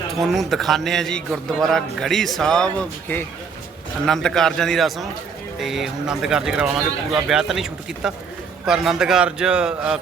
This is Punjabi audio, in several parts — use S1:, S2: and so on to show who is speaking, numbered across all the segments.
S1: ਤੁਹਾਨੂੰ ਦਿਖਾਣੇ ਆ ਜੀ ਗੁਰਦੁਆਰਾ ਗੜੀ ਸਾਹਿਬ ਵਿਖੇ ਆਨੰਦ ਕਾਰਜਾਂ ਦੀ ਰਸਮ ਤੇ ਹੁਣ ਆਨੰਦ ਕਾਰਜ ਕਰਵਾਵਾਂਗੇ। ਪੂਰਾ ਵਿਆਹ ਤਾਂ ਨਹੀਂ ਸ਼ੂਟ ਕੀਤਾ, ਪਰ ਆਨੰਦ ਕਾਰਜ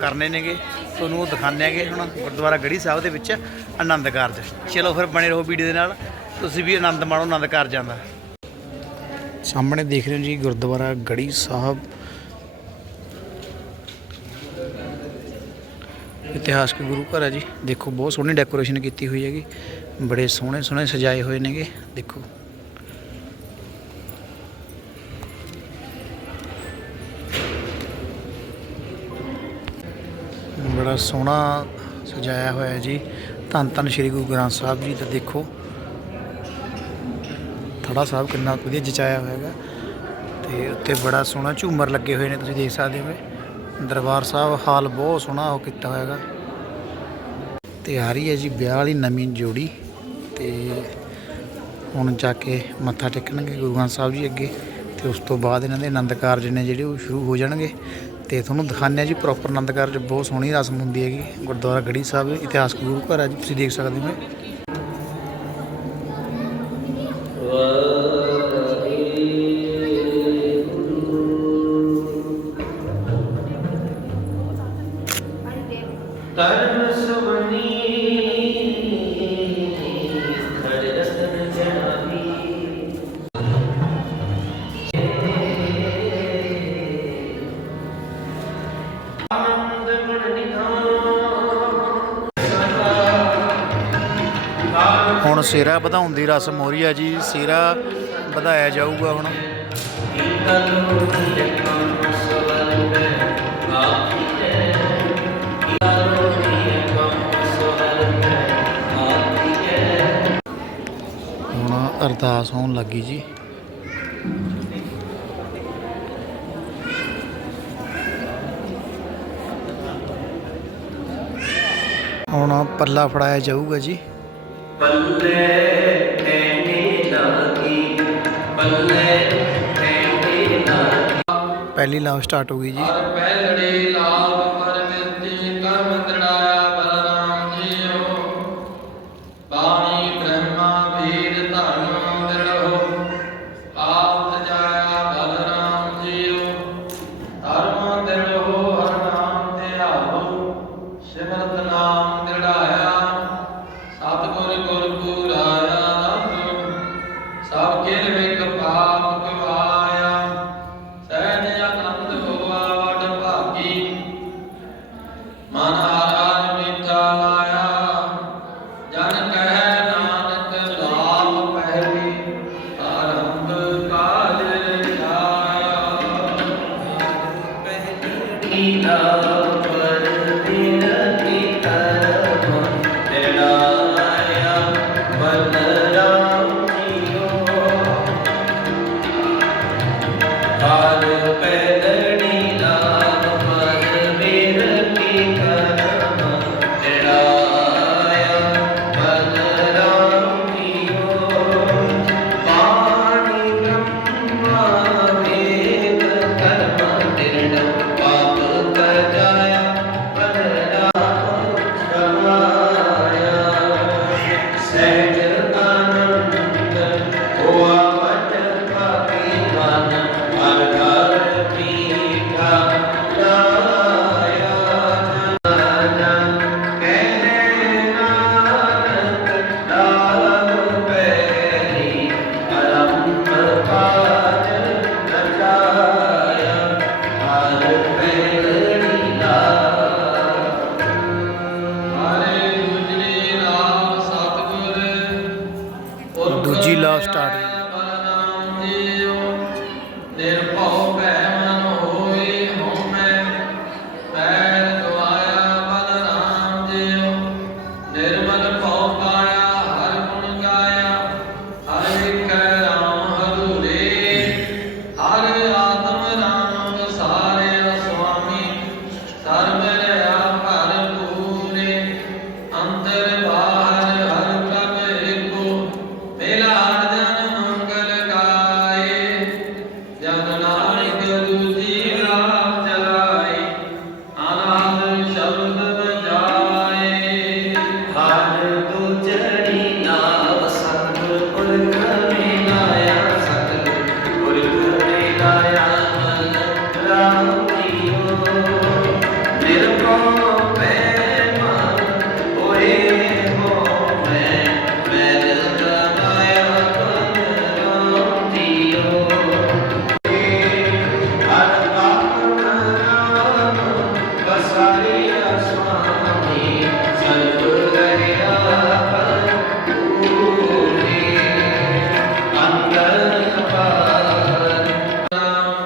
S1: ਕਰਨੇ ਨੇਗੇ। ਤੁਹਾਨੂੰ ਉਹ ਦਿਖਾਣੇ ਆਗੇ ਹੁਣ ਗੁਰਦੁਆਰਾ ਗੜੀ ਸਾਹਿਬ ਦੇ ਵਿੱਚ ਆਨੰਦ ਕਾਰਜ। ਚਲੋ ਫਿਰ ਬਣੇ ਰਹੋ ਵੀਡੀਓ ਦੇ ਨਾਲ। ਤੁਸੀਂ ਵੀ ਆਨੰਦ ਮਾਣੋ ਆਨੰਦ ਕਾਰਜਾਂ ਦਾ। ਸਾਹਮਣੇ ਦੇਖ ਰਹੇ ਹੋ ਜੀ ਗੁਰਦੁਆਰਾ ਗੜੀ ਸਾਹਿਬ। ਇਤਿਹਾਸਕ ਗੁਰੂ ਘਰ ਹੈ ਜੀ। ਦੇਖੋ, ਬਹੁਤ ਸੋਹਣੀ ਡੈਕੋਰੇਸ਼ਨ ਕੀਤੀ ਹੋਈ ਹੈਗੀ। ਬੜੇ ਸੋਹਣੇ ਸੋਹਣੇ ਸਜਾਏ ਹੋਏ ਨੇਗੇ। ਦੇਖੋ। ਬੜਾ ਸੋਹਣਾ ਸਜਾਇਆ ਹੋਇਆ ਹੈ ਜੀ। ਧੰਨ ਧੰਨ ਸ਼੍ਰੀ ਗੁਰੂ ਗ੍ਰੰਥ ਸਾਹਿਬ ਜੀ ਦਾ ਦੇਖੋ। ਥੜਾ ਸਾਹਿਬ ਕਿੰਨਾ ਵਧੀਆ ਜਚਾਇਆ ਹੋਇਆ ਹੈਗਾ। ਤੇ ਉੱਤੇ ਬੜਾ ਸੋਹਣਾ ਝੂਮਰ ਲੱਗੇ ਹੋਏ ਨੇ, ਤੁਸੀਂ ਦੇਖ ਸਕਦੇ ਹੋ। ਦਰਬਾਰ ਸਾਹਿਬ, ਹਾਲ ਬਹੁਤ ਸੋਹਣਾ ਉਹ ਕੀਤਾ ਹੋਇਆ ਹੈਗਾ ਤੇ ਆ ਰਹੀ ਹੈ ਜੀ, ਵਿਆਹ ਵਾਲੀ ਨਵੀਂ ਜੋੜੀ ਤੇ ਹੁਣ ਜਾ ਕੇ ਮੱਥਾ ਟੇਕਣਗੇ ਗੁਰੂ ਗ੍ਰੰਥ ਸਾਹਿਬ ਜੀ ਅੱਗੇ ਤੇ ਉਸ ਤੋਂ ਬਾਅਦ ਇਹਨਾਂ ਦੇ ਆਨੰਦ ਕਾਰਜ ਨੇ ਜਿਹੜੇ ਉਹ ਸ਼ੁਰੂ ਹੋ ਜਾਣਗੇ। ਤੇ ਤੁਹਾਨੂੰ ਦਿਖਾਉਂਦੇ ਹਾਂ ਜੀ ਪ੍ਰੋਪਰ ਆਨੰਦ ਕਾਰਜ, ਬਹੁਤ ਸੋਹਣੀ ਰਸਮ ਹੁੰਦੀ ਹੈਗੀ। ਗੁਰਦੁਆਰਾ ਗੜੀ ਸਾਹਿਬ, ਇਤਿਹਾਸਕ ਗੁਰੂ ਘਰ ਹੈ ਜੀ, ਤੁਸੀਂ ਦੇਖ ਸਕਦੇ ਹੋ। ਸਿਹਰਾ ਵਧਾਉਣ ਦੀ ਰਸਮ ਹੋ ਰਹੀ ਹੈ ਜੀ, ਸਿਹਰਾ ਵਧਾਇਆ ਜਾਊਗਾ ਹੁਣ। ਹੁਣ ਅਰਦਾਸ ਹੋਣ ਲੱਗੀ ਜੀ। ਹੁਣ ਪੱਲਾ ਫੜਾਇਆ ਜਾਊਗਾ ਜੀ। ਪਹਿਲੀ ਲਾਭ ਸਟਾਰਟ ਹੋ ਗਈ ਜੀ।
S2: ਹਰ ਪਹਿਲੜੀ ਲਾਭ ਹਰ
S3: ਪੈਦੜੀ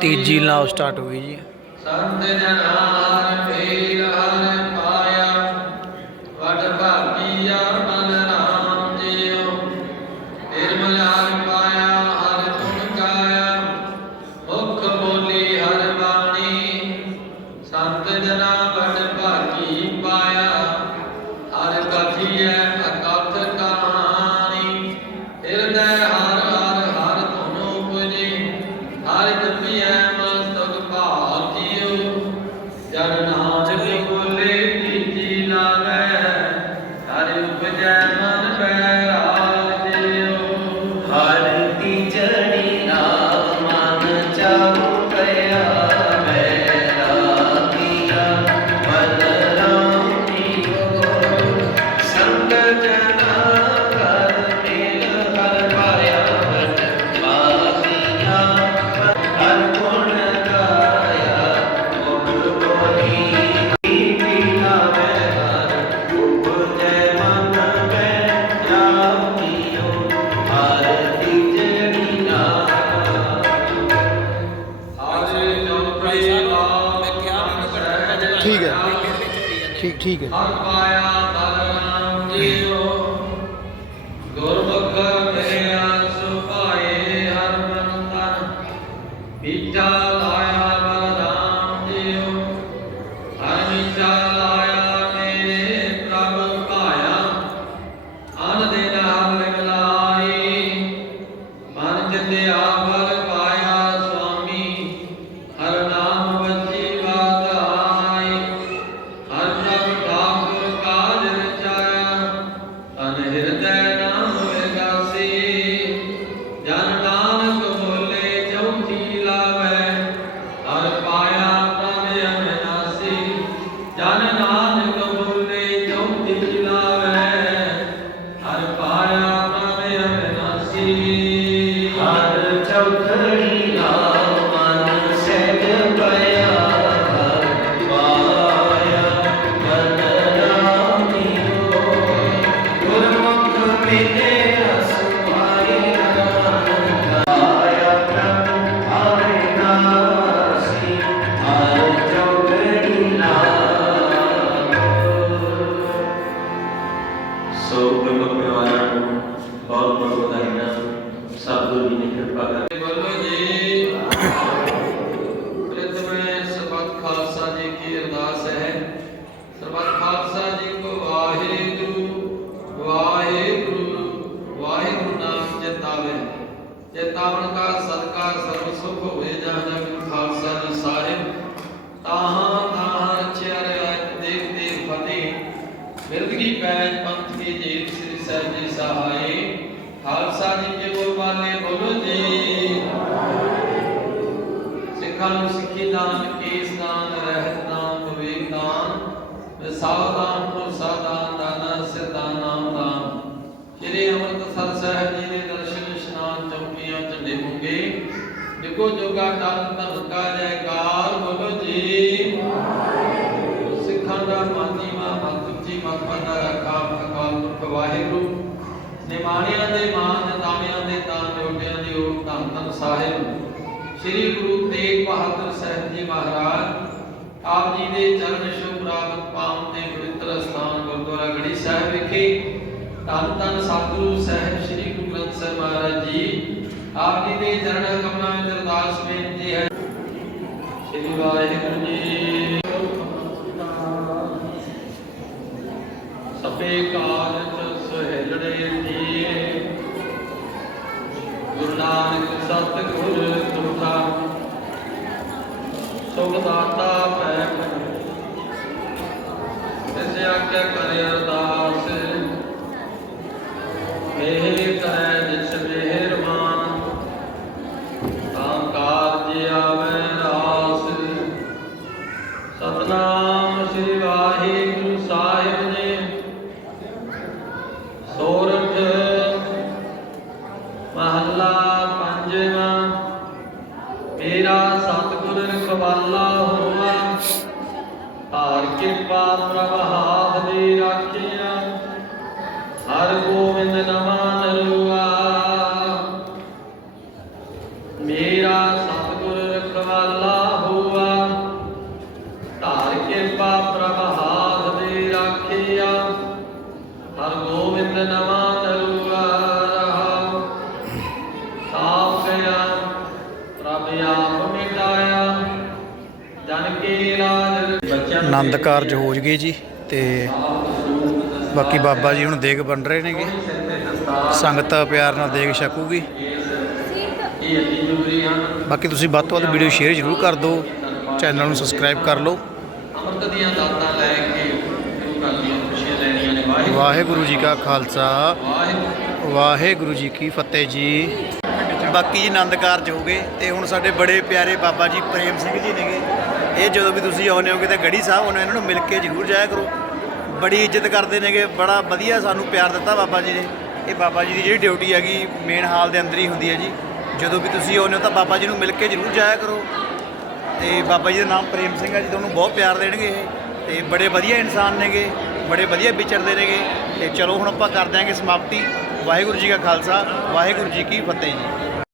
S1: ਤੀਜੀ ਲਾਉ ਸਟਾਰਟ ਹੋ ਗਈ ਜੀ।
S2: ਸੰਤ ਜਨਾਂ ਤੇ ਸੰਤ ਜਨਾ ਸਿੱਖਾਂ ਨੂੰ ਸਿੱਖੀ ਦਾਨ, ਕੇਸ ਦਾਨ, ਰਹਿਤ ਦਾਨ, ਵਿਵੇਕ ਦਾਨ ਵਿਸਾਵ ਦਾਨ ਭਰੋਸਾ ਦਾਨ ਦਾਨਾ ਸਿਰ ਦਾਨ, ਨਾਮ ਦਾਨ। ਸ਼੍ਰੀ ਅੰਮ੍ਰਿਤਸਰ ਸਾਹਿਬ ਜੀ ਦੇ ਦਰਸ਼ਨ, ਇਸ਼ਨਾਨ, ਚੌਕੀਆਂ, ਝੰਡੇ ਮੁੰਗੇ, ਦੇਖੋ ਜੋਗਾ ਤਨ ਧਨ ਕਾ ਜੈਕਾਰ, ਬੋਲੋ ਜੀ। ਸਿੱਖਾਂ ਦਾ ਮਾਨੀ ਮਾ ਮਤੁਚੀ ਮਤਪਨਾ ਰੱਖਾ, ਅਕਾਲ ਪੁਰਖ, ਵਾਹਿਗੁਰੂ। ਨਿਮਾਣਿਆਂ ਦੇ ਮਾਨ, ਨਤਾਣਿਆਂ ਦੇ ਦਾਨ ਜੋਗਿਆਂ ਦੀ ਓਟ ਧੰਨ ਧੰਨ ਸਾਹਿਬ। ਸ੍ਰੀ ਗੁਰੂ ਤੇਗ ਬਹਾਦਰ ਸਾਹਿਬ ਜੀ ਮਹਾਰਾਜ, ਆਪ ਜੀ ਦੇ ਚਰਨ ਛੋਹ ਪ੍ਰਾਪਤ ਪਾਵਨ ਤੇ ਪਵਿੱਤਰ ਸਥਾਨ ਗੁਰਦੁਆਰਾ ਗੜੀ ਸਾਹਿਬ ਵਿਖੇ ਧੰਨ ਧੰਨ ਸਤਿਗੁਰੂ ਸਾਹਿਬ ਸ੍ਰੀ ਗੁਰੂ ਗ੍ਰੰਥ ਸਾਹਿਬ ਮਹਾਰਾਜ ਜੀ, ਆਪ ਜੀ ਦੇ ਚਰਨ ਕਮਲਾਂ ਵਿੱਚ ਅਰਦਾਸ ਬੇਨਤੀ ਹੈ। ਸ੍ਰੀ ਵਾਹਿਗੁਰੂ ਜੀ ਸਭੇ ਕਾਰਜ ਸੁਹੇਲੜੇ ਨਾਨਕ ਸਤਿਗੁਰ ਤੁਠਾ ਸੁਖ ਦਾਤਾ ਪੈ ਤਿਸ ਆਗਿਆ ਕਰੇ ਤੇਰਾ ਸਤਿਗੁਰ ਰਖਵਾਲਾ ਹੋਵਾ ਹਰ ਕਿਰਪਾ ਪ੍ਰਭ ਹਾਥ ਦੇ ਰਾਖਿਆ। ਹਰ ਗੋਬਿੰਦ ਨਮਨ ਲੁਆ ਮੇਰਾ ਕਿਰਪਾ ਪ੍ਰਭ ਹਾਥ
S1: ਆਨੰਦ ਕਾਰਜ ਹੋ ਗਏ ਜੀ ਤੇ ਬਾਕੀ ਬਾਬਾ ਜੀ ਹੁਣ ਦੇਗ ਬਣ ਰਹੇ ਨੇਗੇ। ਸੰਗਤ ਪਿਆਰ ਨਾਲ ਦੇਗ ਛਕੂਗੀ। ਬਾਕੀ ਤੁਸੀਂ ਵੱਧ ਤੋਂ ਵੱਧ ਵੀਡੀਓ ਸ਼ੇਅਰ ਜ਼ਰੂਰ ਕਰ ਦਿਓ, ਚੈਨਲ ਨੂੰ ਸਬਸਕ੍ਰਾਈਬ ਕਰ ਲਓ।
S2: ਅੰਮ੍ਰਿਤ ਦੀਆਂ ਦਾਤਾਂ ਲੈ ਕੇ ਗੁਰੂ ਘਰ ਦੀਆਂ ਖੁਸ਼ੀਆਂ ਲੈਣੀਆਂ ਨੇ ਵਾਹਿਗੁਰੂ
S1: ਵਾਹਿਗੁਰੂ ਜੀ ਕਾ ਖਾਲਸਾ
S2: ਵਾਹਿਗੁਰੂ
S1: ਵਾਹਿਗੁਰੂ ਜੀ ਕੀ ਫਤਿਹ ਜੀ। ਬਾਕੀ ਜੀ ਆਨੰਦ ਕਾਰਜ ਹੋ ਗਏ ਤੇ ਹੁਣ ਸਾਡੇ ਬੜੇ ਪਿਆਰੇ ਬਾਬਾ ਜੀ ਪ੍ਰੇਮ ਸਿੰਘ ਜੀ ਨੇਗੇ। ਇਹ ਜਦੋਂ ਵੀ ਤੁਸੀਂ ਆਉਂਦੇ ਹੋ ਕਿਤੇ ਗੜੀ ਸਾਹਿਬ ਉਹਨੂੰ ਇਹਨਾਂ ਨੂੰ ਮਿਲ ਕੇ ਜ਼ਰੂਰ ਜਾਇਆ ਕਰੋ। ਬੜੀ ਇੱਜ਼ਤ ਕਰਦੇ ਨੇਗੇ, ਬੜਾ ਵਧੀਆ ਸਾਨੂੰ ਪਿਆਰ ਦਿੱਤਾ ਬਾਬਾ ਜੀ ਨੇ। ਇਹ ਬਾਬਾ ਜੀ ਦੀ ਜਿਹੜੀ ਡਿਊਟੀ ਹੈਗੀ ਮੇਨ ਹਾਲ ਦੇ ਅੰਦਰ ਹੀ ਹੁੰਦੀ ਹੈ ਜੀ। ਜਦੋਂ ਵੀ ਤੁਸੀਂ ਆਉਂਦੇ ਹੋ ਤਾਂ ਬਾਬਾ ਜੀ ਨੂੰ ਮਿਲ ਕੇ ਜ਼ਰੂਰ ਜਾਇਆ ਕਰੋ। ਤੇ ਬਾਬਾ ਜੀ ਦਾ ਨਾਮ ਪ੍ਰੇਮ ਸਿੰਘ ਹੈ ਜੀ, ਤੁਹਾਨੂੰ ਬਹੁਤ ਪਿਆਰ ਦੇਣਗੇ ਇਹ। ਤੇ ਬੜੇ ਵਧੀਆ ਇਨਸਾਨ ਨੇਗੇ, ਬੜੇ ਵਧੀਆ ਵਿਚਰਦੇ ਨੇਗੇ। ਤੇ ਚਲੋ ਹੁਣ ਆਪਾਂ ਕਰ ਦਿਆਂਗੇ ਸਮਾਪਤੀ। ਵਾਹਿਗੁਰੂ ਜੀ ਕਾ ਖਾਲਸਾ, ਵਾਹਿਗੁਰੂ ਜੀ ਕੀ ਫਤਿਹ ਜੀ।